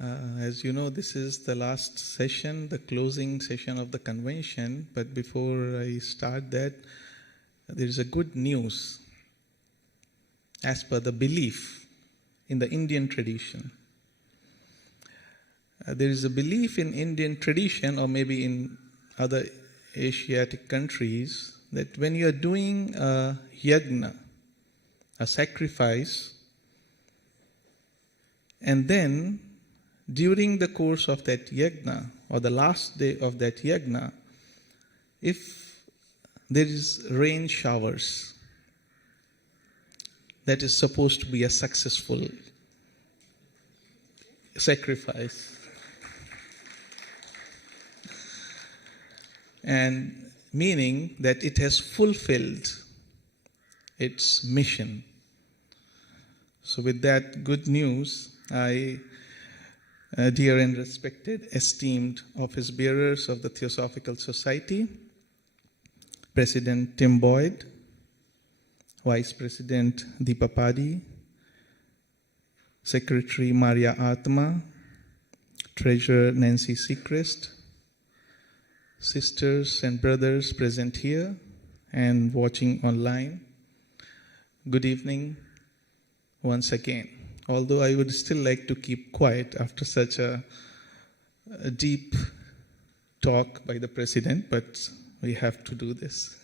As you know, this is the last session, the closing session of the convention. But before I start that, there is a good news. As per the belief in the Indian tradition, there is a belief in Indian tradition, or maybe in other Asiatic countries, that when you are doing a yajna, a sacrifice, and then during the course of that yajna, or the last day of that yajna, if there is rain showers, that is supposed to be a successful sacrifice. And meaning that it has fulfilled its mission. So with that good news, I, dear and respected, esteemed office bearers of the Theosophical Society, President Tim Boyd, Vice President Deepa Padi, Secretary Maria Atma, Treasurer Nancy Seacrest, sisters and brothers present here and watching online, good evening once again. Although I would still like to keep quiet after such a deep talk by the President, but we have to do this.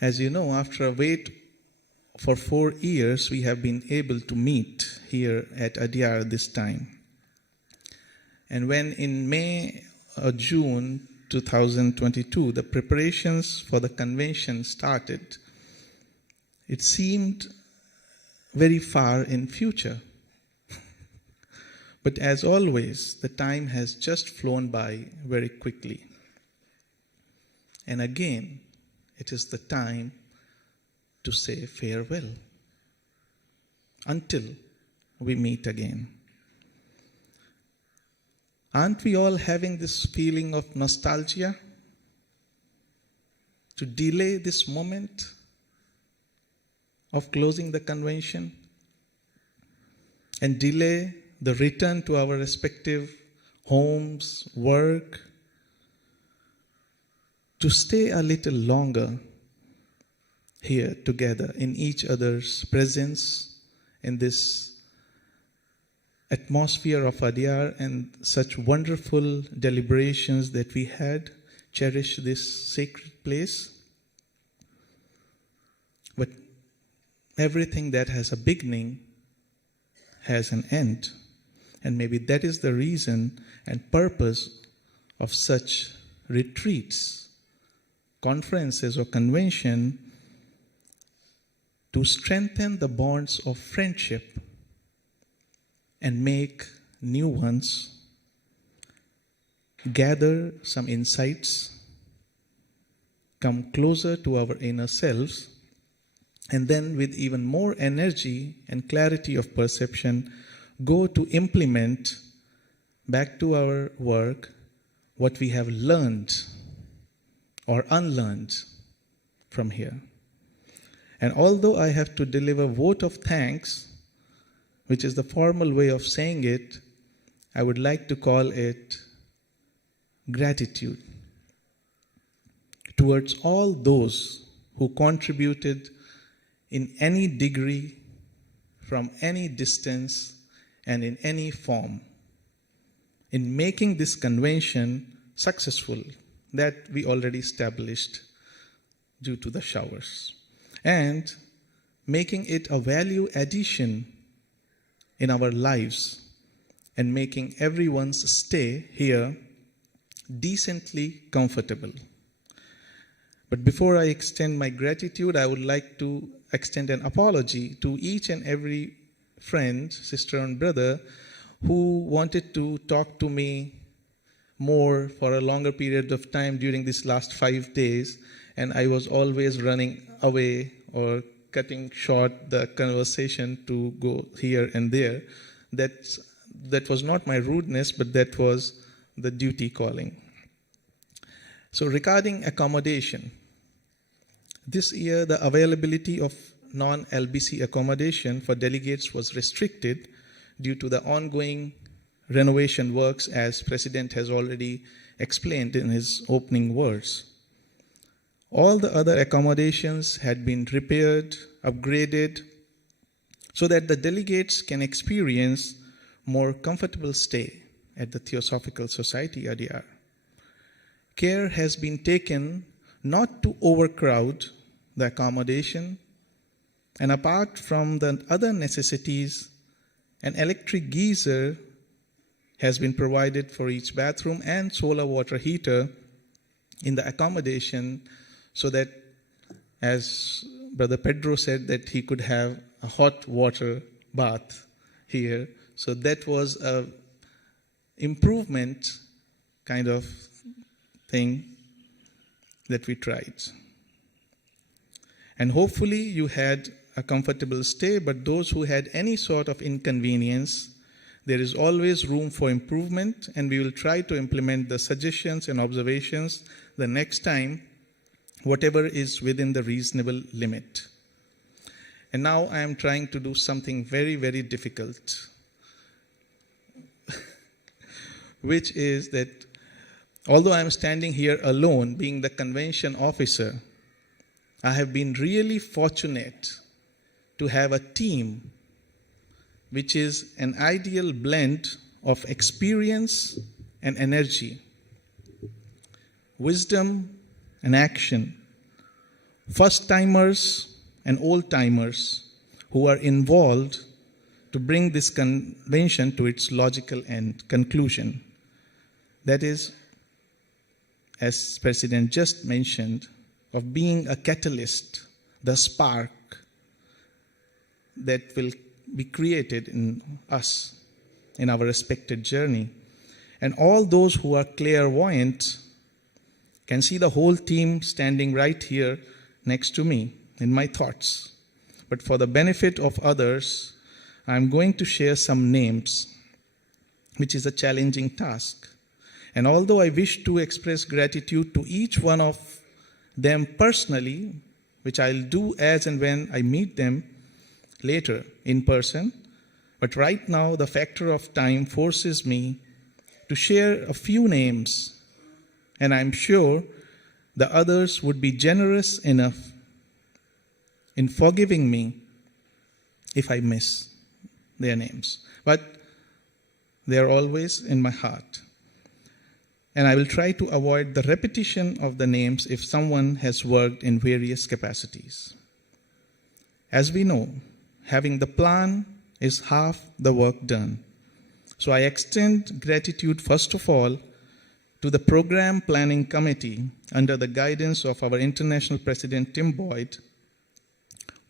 As you know, after a wait for 4 years, we have been able to meet here at Adyar this time. And when in May or June 2022, the preparations for the convention started, it seemed very far in future. But as always, the time has just flown by very quickly. And again, it is the time to say farewell until we meet again. Aren't we all having this feeling of nostalgia to delay this moment of closing the convention and delay the return to our respective homes, work, to stay a little longer here together in each other's presence, in this atmosphere of Adyar and such wonderful deliberations that we had, cherish this sacred place. But everything that has a beginning has an end. And maybe that is the reason and purpose of such retreats, conferences or convention, to strengthen the bonds of friendship and make new ones, gather some insights, come closer to our inner selves, and then with even more energy and clarity of perception, go to implement back to our work what we have learned or unlearned from here. And although I have to deliver vote of thanks, which is the formal way of saying it, I would like to call it gratitude towards all those who contributed in any degree, from any distance, and in any form, in making this convention successful, that we already established due to the showers, and making it a value addition in our lives and making everyone's stay here decently comfortable. But before I extend my gratitude, I would like to extend an apology to each and every friend, sister and brother who wanted to talk to me more for a longer period of time during these last 5 days, and I was always running away or cutting short the conversation to go here and there. That was not my rudeness, but that was the duty calling. So regarding accommodation, this year the availability of non-LBC accommodation for delegates was restricted due to the ongoing renovation works, as President has already explained in his opening words. All the other accommodations had been repaired, upgraded, so that the delegates can experience more comfortable stay at the Theosophical Society Adyar. Care has been taken not to overcrowd the accommodation, and apart from the other necessities, an electric geyser has been provided for each bathroom and solar water heater in the accommodation, so that, as Brother Pedro said, that he could have a hot water bath here. So that was an improvement kind of thing that we tried. And hopefully you had a comfortable stay, but those who had any sort of inconvenience, there is always room for improvement, and we will try to implement the suggestions and observations the next time, whatever is within the reasonable limit. And now I am trying to do something very, very difficult, which is that although I am standing here alone, being the convention officer, I have been really fortunate to have a team which is an ideal blend of experience and energy, wisdom and action, first-timers and old-timers who are involved to bring this convention to its logical end conclusion. That is, as President just mentioned, of being a catalyst, the spark that will be created in us in our respected journey. And all those who are clairvoyant can see the whole team standing right here next to me in my thoughts. But for the benefit of others, I'm going to share some names, which is a challenging task. And although I wish to express gratitude to each one of them personally, which I'll do as and when I meet them later in person, but right now the factor of time forces me to share a few names, and I'm sure the others would be generous enough in forgiving me if I miss their names. But they are always in my heart. And I will try to avoid the repetition of the names if someone has worked in various capacities. As we know, having the plan is half the work done. So I extend gratitude first of all to the Program Planning Committee under the guidance of our International President Tim Boyd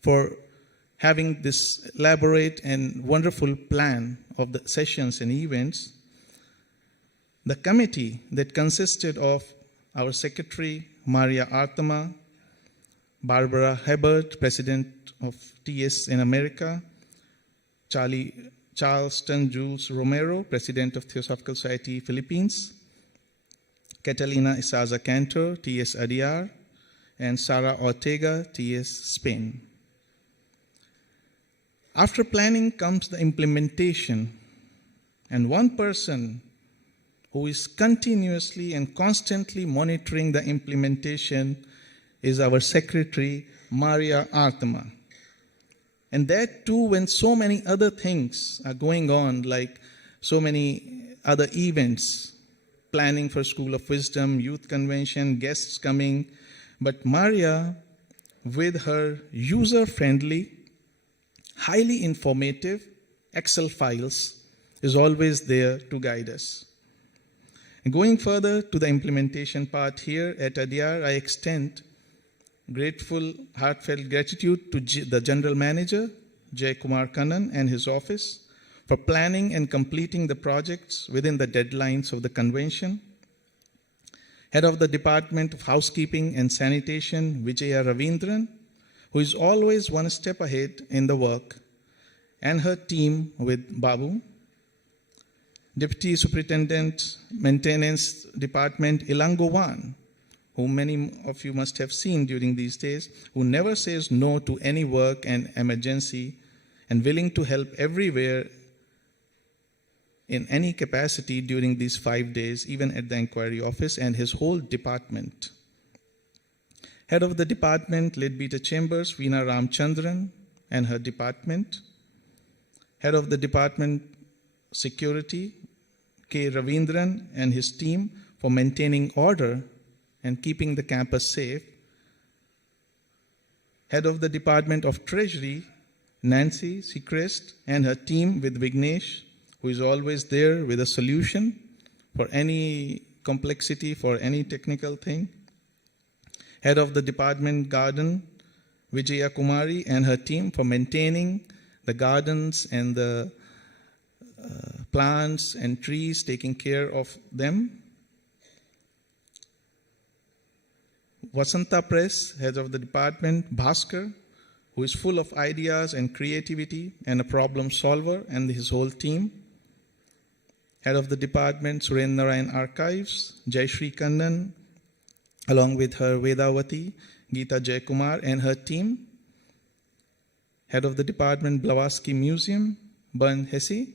for having this elaborate and wonderful plan of the sessions and events. The committee that consisted of our Secretary, Maria Artema, Barbara Hebert, President of TS in America, Charleston Jules Romero, President of Theosophical Society Philippines, Catalina Isaza Cantor, TS Adyar, and Sara Ortega, TS Spain. After planning comes the implementation, and one person who is continuously and constantly monitoring the implementation is our Secretary, Maria Artema. And that too, when so many other things are going on, like so many other events, planning for School of Wisdom, Youth Convention, guests coming, but Maria, with her user-friendly, highly informative Excel files, is always there to guide us. And going further to the implementation part here at Adyar, I extend grateful, heartfelt gratitude to the General Manager, Jay Kumar Kannan, and his office for planning and completing the projects within the deadlines of the convention. Head of the Department of Housekeeping and Sanitation, Vijaya Ravindran, who is always one step ahead in the work, and her team with Babu. Deputy Superintendent, Maintenance Department, Ilangovan, whom many of you must have seen during these days, who never says no to any work and emergency and willing to help everywhere in any capacity during these 5 days, even at the inquiry office, and his whole department. Head of the department, late Beta Chambers, Veena Ramchandran, and her department. Head of the department, Security, K. Ravindran, and his team for maintaining order and keeping the campus safe. Head of the Department of Treasury, Nancy Seacrest, and her team with Vignesh, who is always there with a solution for any complexity, for any technical thing. Head of the Department Garden, Vijaya Kumari, and her team for maintaining the gardens and the plants and trees, taking care of them. Vasanta Press, head of the department, Bhaskar, who is full of ideas and creativity and a problem solver, and his whole team. Head of the department, Surendarayan Archives, Jayashree Kannan, along with her Vedavati, Geeta Jayakumar, and her team. Head of the department, Blavatsky Museum, Bern Hesse.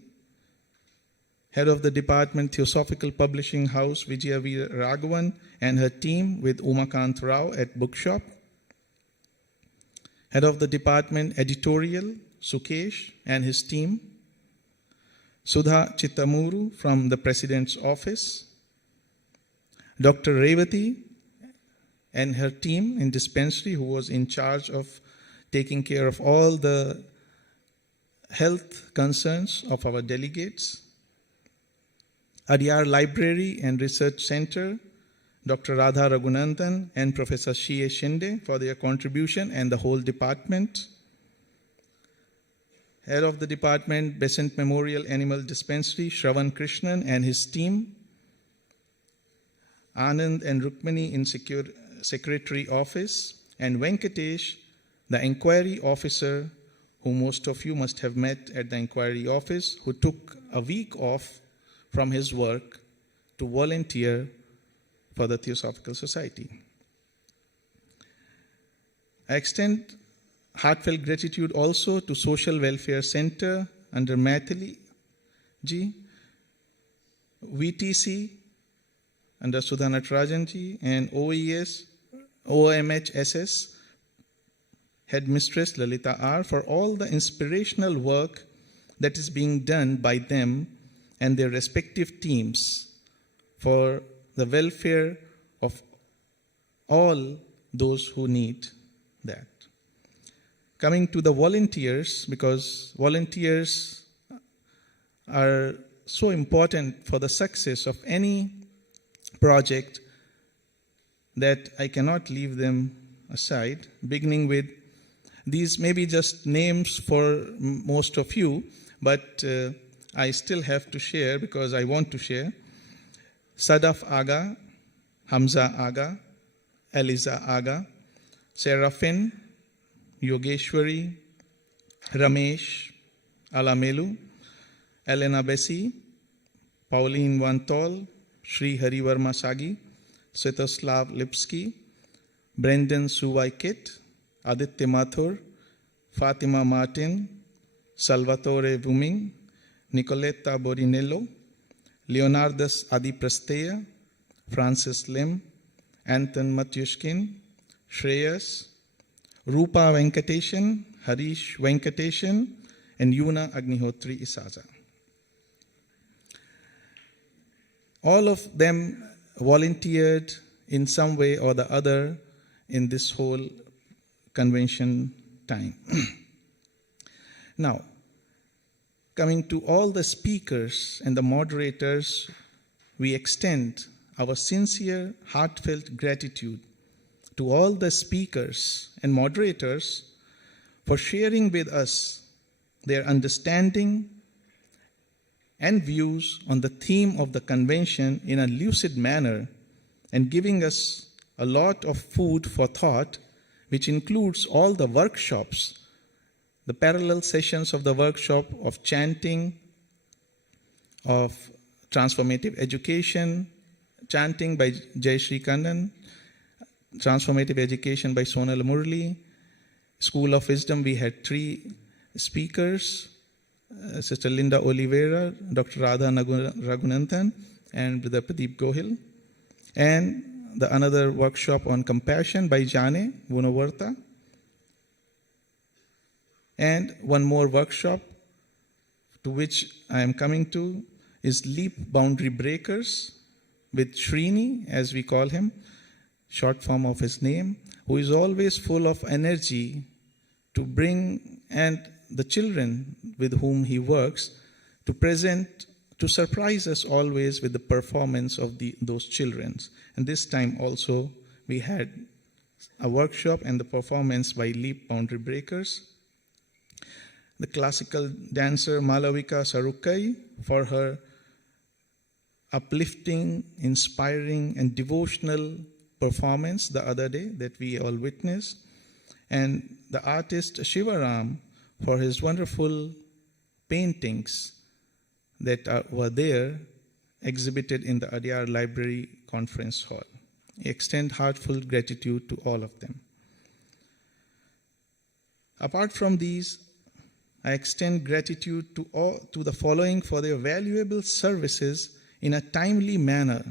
Head of the department, Theosophical Publishing House, Vijaya V. Raghavan, and her team with Umakant Rao at Bookshop. Head of the department, Editorial, Sukesh, and his team. Sudha Chittamuru from the President's Office. Dr. Revati and her team in dispensary, who was in charge of taking care of all the health concerns of our delegates. Adyar Library and Research Center, Dr. Radha Raghunandan and Professor Shie Shinde for their contribution, and the whole department. Head of the department, Besant Memorial Animal Dispensary, Shravan Krishnan and his team. Anand and Rukmini in Secretary Office, and Venkatesh, the inquiry officer, who most of you must have met at the inquiry office, who took a week off from his work to volunteer for the Theosophical Society. I extend heartfelt gratitude also to Social Welfare Center under Maithili ji, VTC under Sudha Natarajan ji, and OMHSS Headmistress Lalita R. for all the inspirational work that is being done by them and their respective teams for the welfare of all those who need that. Coming to the volunteers, because volunteers are so important for the success of any project that I cannot leave them aside, beginning with these may be just names for most of you, but I still have to share because I want to share. Sadaf Aga, Hamza Aga, Eliza Aga, Serafin, Yogeshwari, Ramesh, Alamelu, Elena Bessi, Pauline Vantol, Sri Harivarma Sagi, Svetoslav Lipsky, Brendan Suwaikit, Aditya Mathur, Fatima Martin, Salvatore Vuming, Nicoletta Borinello, Leonardus Adiprastea, Francis Lim, Anton Matyushkin, Shreyas, Rupa Venkateshan, Harish Venkateshan, and Yuna Agnihotri Isaza. All of them volunteered in some way or the other in this whole convention time. Now, coming to all the speakers and the moderators, we extend our sincere, heartfelt gratitude to all the speakers and moderators for sharing with us their understanding and views on the theme of the convention in a lucid manner and giving us a lot of food for thought, which includes all the workshops, the parallel sessions of the workshop of chanting, of transformative education, chanting by Jayashree Kannan, transformative education by Sonal Murli, School of Wisdom, we had 3 speakers, Sister Linda Oliveira, Dr. Radha Raghunathan, and Brother Pradeep Gohil. And another workshop on compassion by Jane Gunavarta. And one more workshop to which I am coming to is Leap Boundary Breakers with Srini, as we call him, short form of his name, who is always full of energy to bring, and the children with whom he works, to surprise us always with the performance of those children. And this time also we had a workshop and the performance by Leap Boundary Breakers. The classical dancer Malavika Sarukai for her uplifting, inspiring, and devotional performance the other day that we all witnessed. And the artist Shivaram for his wonderful paintings that were there exhibited in the Adyar Library Conference Hall. I extend heartfelt gratitude to all of them. Apart from these, I extend gratitude to the following for their valuable services in a timely manner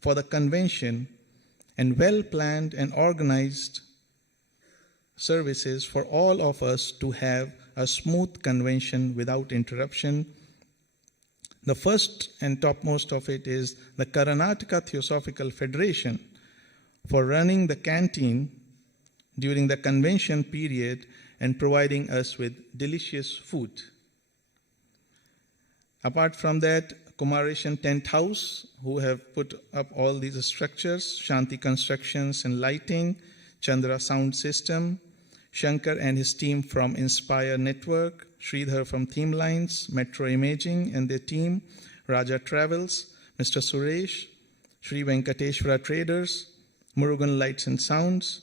for the convention and well-planned and organized services for all of us to have a smooth convention without interruption. The first and topmost of it is the Karnataka Theosophical Federation for running the canteen during the convention period and providing us with delicious food. Apart from that, Kumareshan Tent House, who have put up all these structures, Shanti Constructions and Lighting, Chandra Sound System, Shankar and his team from Inspire Network, Sridhar from Theme Lines, Metro Imaging and their team, Raja Travels, Mr. Suresh, Sri Venkateshwara Traders, Murugan Lights and Sounds,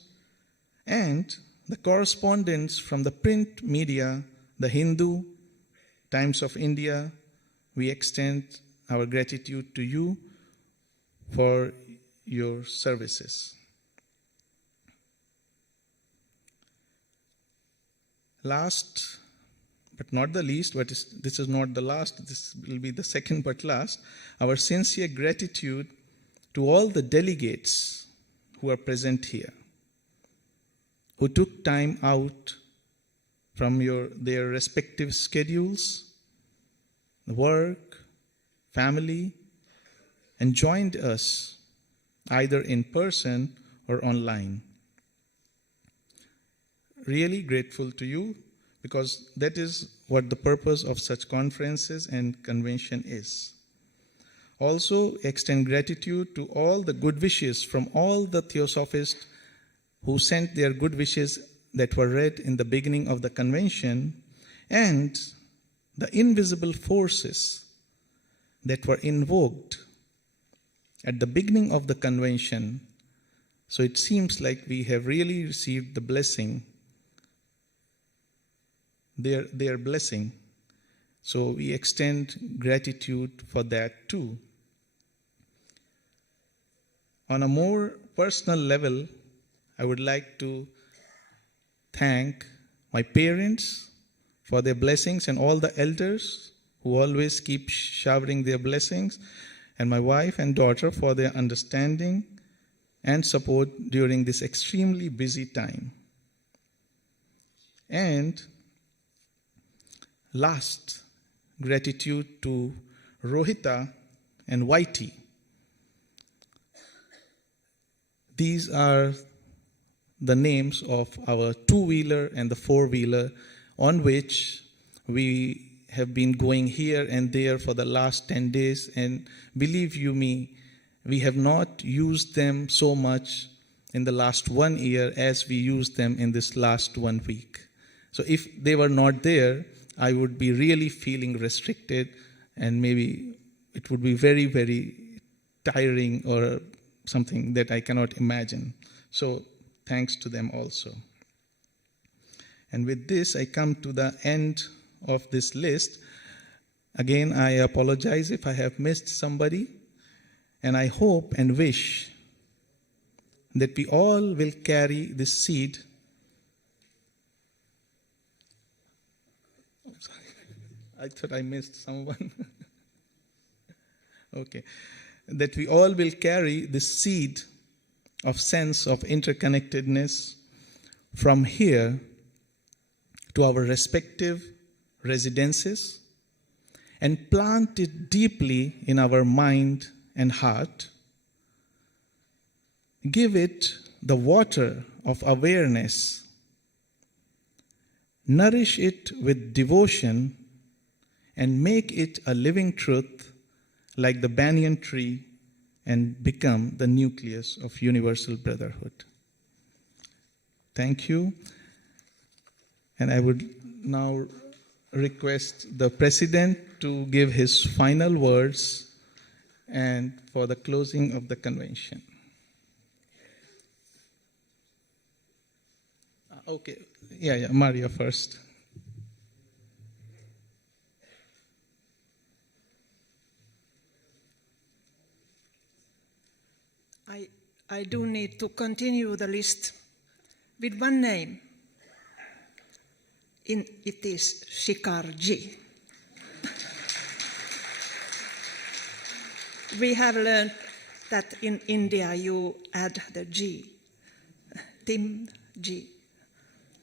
and the correspondents from the print media, The Hindu, Times of India. We extend our gratitude to you for your services. Last but not the least, but this is not the last, this will be the second but last, our sincere gratitude to all the delegates who are present here, who took time out from their respective schedules, work, family, and joined us either in person or online. Really grateful to you, because that is what the purpose of such conferences and convention is. Also, extend gratitude to all the good wishes from all the Theosophists who sent their good wishes that were read in the beginning of the convention, and the invisible forces that were invoked at the beginning of the convention. So it seems like we have really received the blessing, their blessing. So we extend gratitude for that too. On a more personal level, I would like to thank my parents for their blessings and all the elders who always keep showering their blessings, and my wife and daughter for their understanding and support during this extremely busy time. And last, gratitude to Rohita and Whitey. These are the names of our two-wheeler and the four-wheeler on which we have been going here and there for the last 10 days. And believe you me, we have not used them so much in the last 1 year as we used them in this last 1 week. So if they were not there, I would be really feeling restricted, and maybe it would be very, very tiring or something that I cannot imagine. So thanks to them also. And with this, I come to the end of this list. Again, I apologize if I have missed somebody, and I hope and wish that we all will carry this seed. I thought I missed someone. Okay. That we all will carry this seed of sense of interconnectedness from here to our respective residences and plant it deeply in our mind and heart. Give it the water of awareness. Nourish it with devotion and make it a living truth like the banyan tree and become the nucleus of universal brotherhood. Thank you. And I would now request the President to give his final words and for the closing of the convention. Okay, yeah, Maria first. I do need to continue the list with one name. It is Shikarji. We have learned that in India you add the G. Tim G,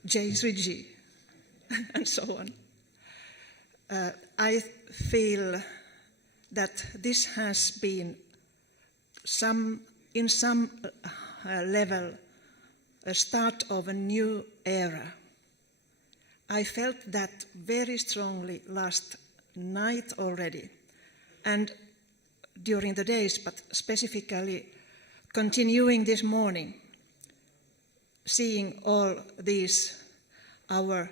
Jaysri G, and so on. I feel that this has been in some level a start of a new era. I felt that very strongly last night already, and during the days, but specifically continuing this morning, seeing all these, our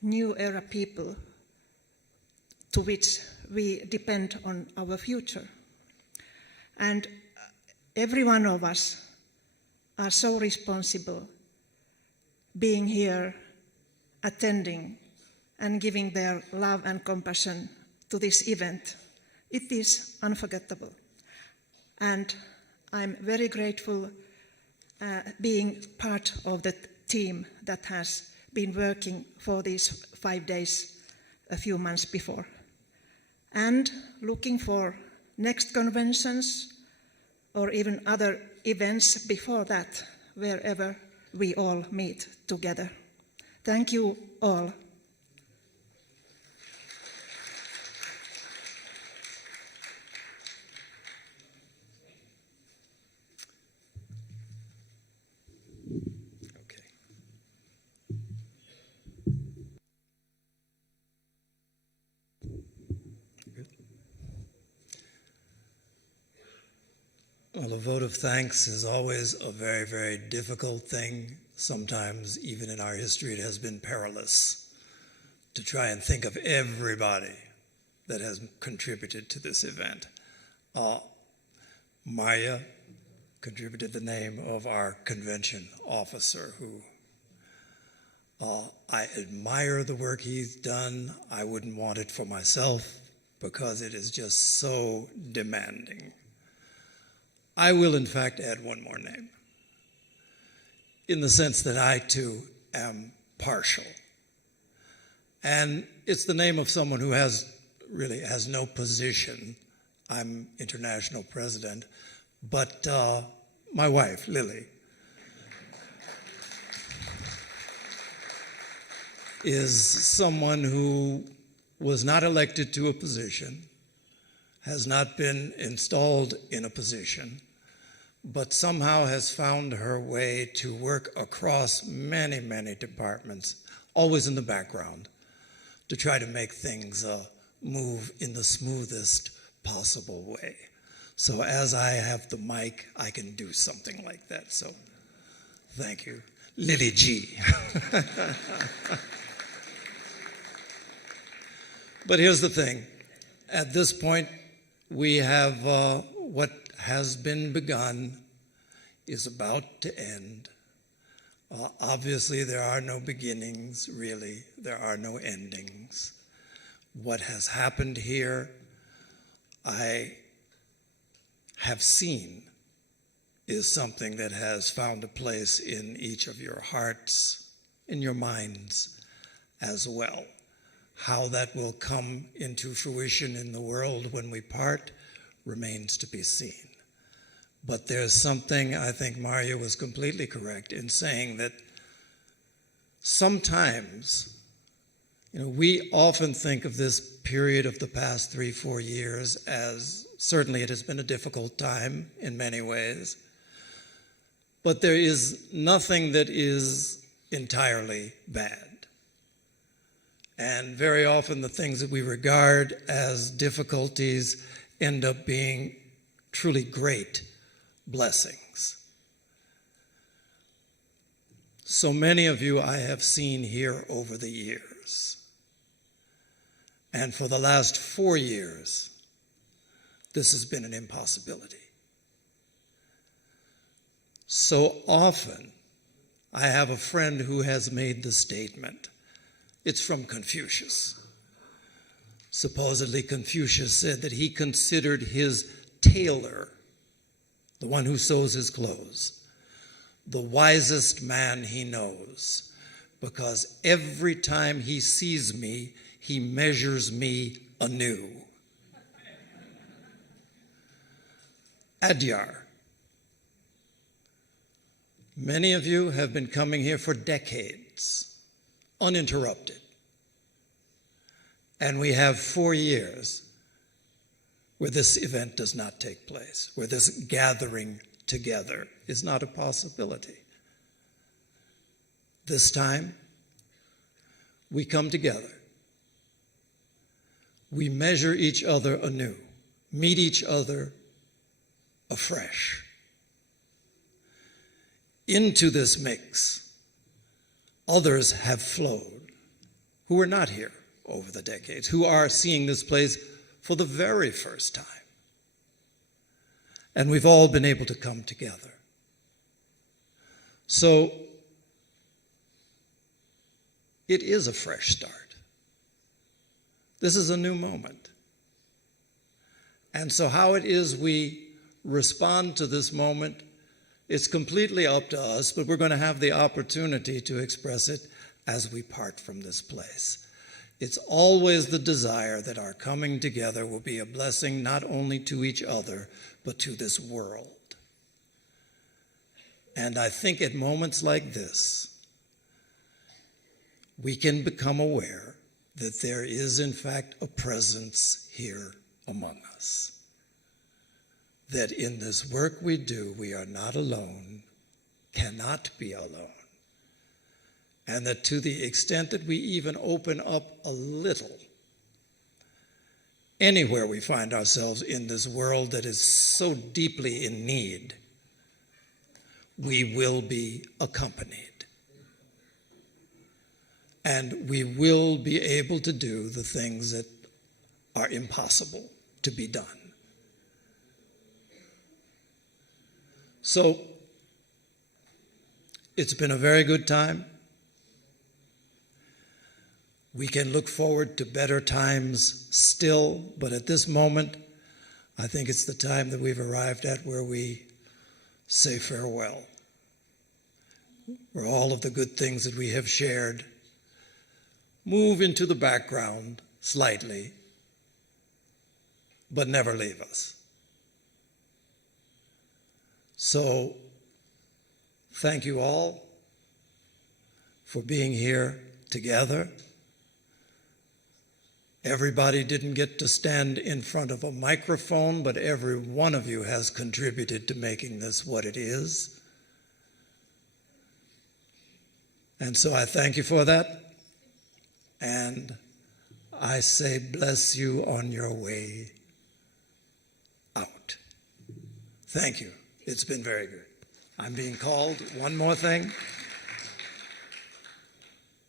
new era people to which we depend on our future. And every one of us are so responsible being here, attending, and giving their love and compassion to this event. It is unforgettable. And I'm very grateful being part of the team that has been working for these 5 days a few months before. And looking for next conventions or even other events before that, wherever we all meet together. Thank you all. Well, a vote of thanks is always a very, very difficult thing. Sometimes, even in our history, it has been perilous to try and think of everybody that has contributed to this event. Maya contributed the name of our convention officer, who I admire the work he's done. I wouldn't want it for myself because it is just so demanding. I will, in fact, add one more name, in the sense that I, too, am partial. And it's the name of someone who really has no position. I'm international president, but my wife, Lily, is someone who was not elected to a position, has not been installed in a position, but somehow has found her way to work across many, many departments, always in the background, to try to make things move in the smoothest possible way. So as I have the mic, I can do something like that. So thank you. Lily G. But here's the thing. At this point, we have what has been begun is about to end. Obviously, there are no beginnings, really. There are no endings. What has happened here, I have seen, is something that has found a place in each of your hearts, in your minds as well. How that will come into fruition in the world when we part remains to be seen. But there's something, I think Maria was completely correct in saying that sometimes, we often think of this period of the past 3-4 years as certainly it has been a difficult time in many ways, but there is nothing that is entirely bad. And very often the things that we regard as difficulties end up being truly great blessings. So many of you I have seen here over the years. And for the last 4 years, this has been an impossibility. So often, I have a friend who has made the statement. It's from Confucius. Supposedly, Confucius said that he considered his tailor, the one who sews his clothes, the wisest man he knows, because every time he sees me, he measures me anew. Adyar. Many of you have been coming here for decades, uninterrupted. And we have 4 years where this event does not take place, where this gathering together is not a possibility. This time, we come together. We measure each other anew, meet each other afresh. Into this mix, others have flowed who were not here over the decades, who are seeing this place for the very first time. And we've all been able to come together. So it is a fresh start. This is a new moment. And so how it is we respond to this moment, it's completely up to us, but we're going to have the opportunity to express it as we part from this place. It's always the desire that our coming together will be a blessing not only to each other, but to this world. And I think at moments like this, we can become aware that there is in fact a presence here among us. That in this work we do, we are not alone, cannot be alone. And that to the extent that we even open up a little, anywhere we find ourselves in this world that is so deeply in need, we will be accompanied. And we will be able to do the things that are impossible to be done. So, it's been a very good time. We can look forward to better times still, but at this moment, I think it's the time that we've arrived at where we say farewell. Where all of the good things that we have shared move into the background slightly, but never leave us. So, thank you all for being here together. Everybody didn't get to stand in front of a microphone, but every one of you has contributed to making this what it is. And so I thank you for that. And I say bless you on your way out. Thank you. It's been very good. I'm being called. One more thing.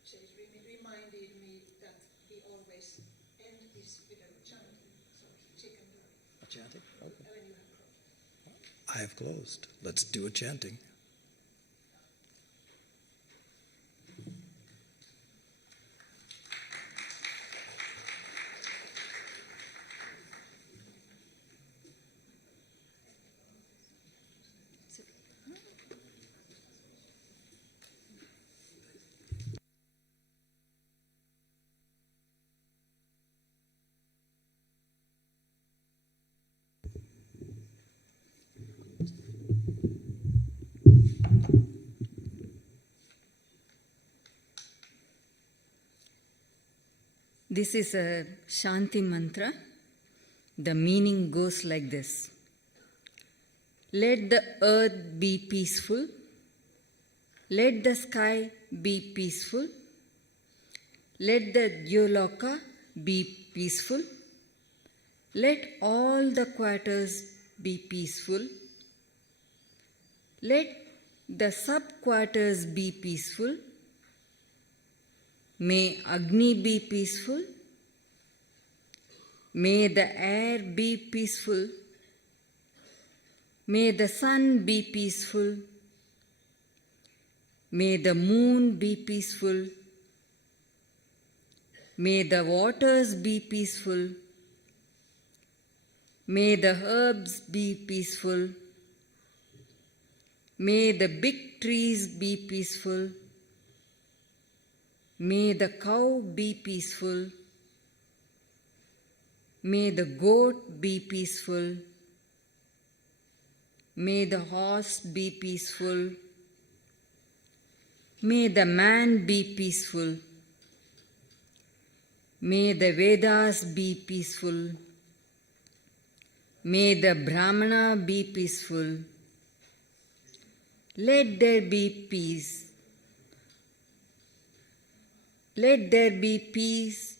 She reminded me that he always ends this with a chanting, so she can do it. A chanting? Okay. When you have closed. I have closed. Let's do a chanting. This is a Shanti mantra. The meaning goes like this. Let the earth be peaceful. Let the sky be peaceful. Let the Dyoloka be peaceful. Let all the quarters be peaceful. Let the sub-quarters be peaceful. May Agni be peaceful. May the air be peaceful. May the sun be peaceful. May the moon be peaceful. May the waters be peaceful. May the herbs be peaceful. May the big trees be peaceful. May the cow be peaceful. May the goat be peaceful. May the horse be peaceful. May the man be peaceful. May the Vedas be peaceful. May the Brahmana be peaceful. Let there be peace. Let there be peace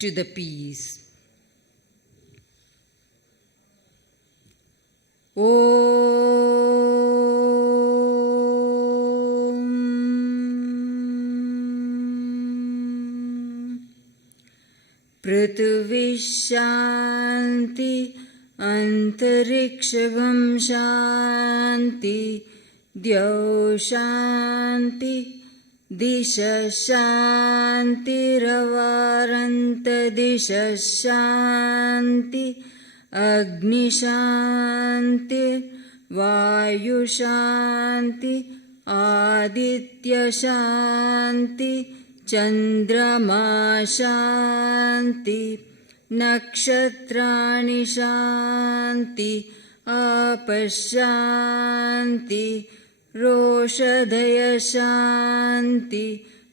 to the peace. Om Prithvi Shanti Antariksham Shanti Dyo Shanti Disha Shanti Ravaranta Disha Shanti Agni Shanti Vayu Shanti Aditya Shanti Chandrama Shanti Nakshatrani Shanti Apashanti Roshadaya Shanti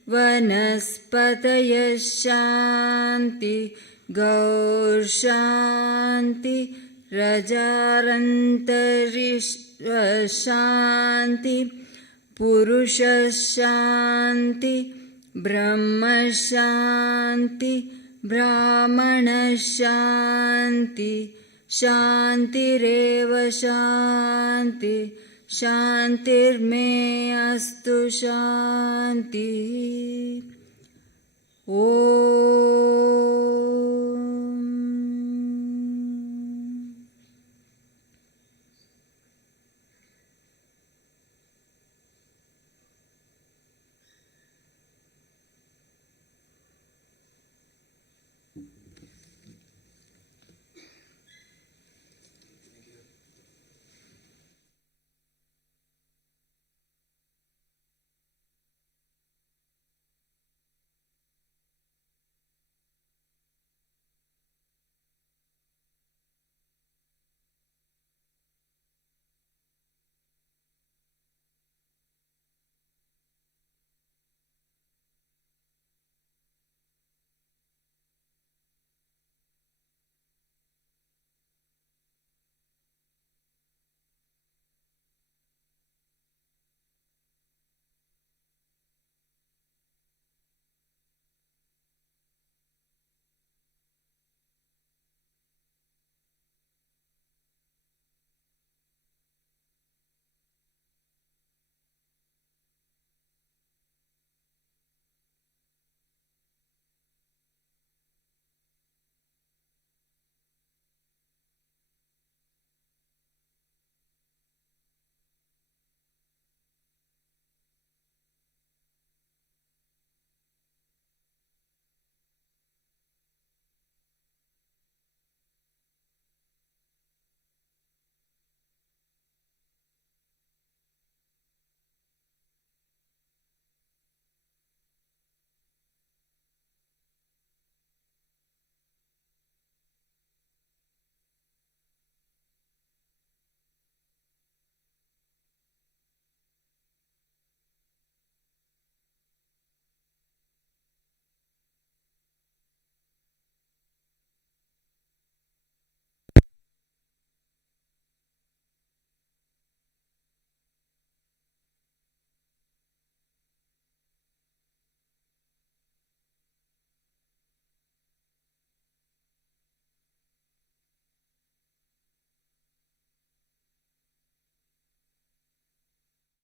Vanaspataya Shanti Gaur Shanti Rajarantarish Shanti Purusha Shanti Brahma Shanti Brahmana Shanti Shanti Reva Shanti Shantirme Astu Shanti Om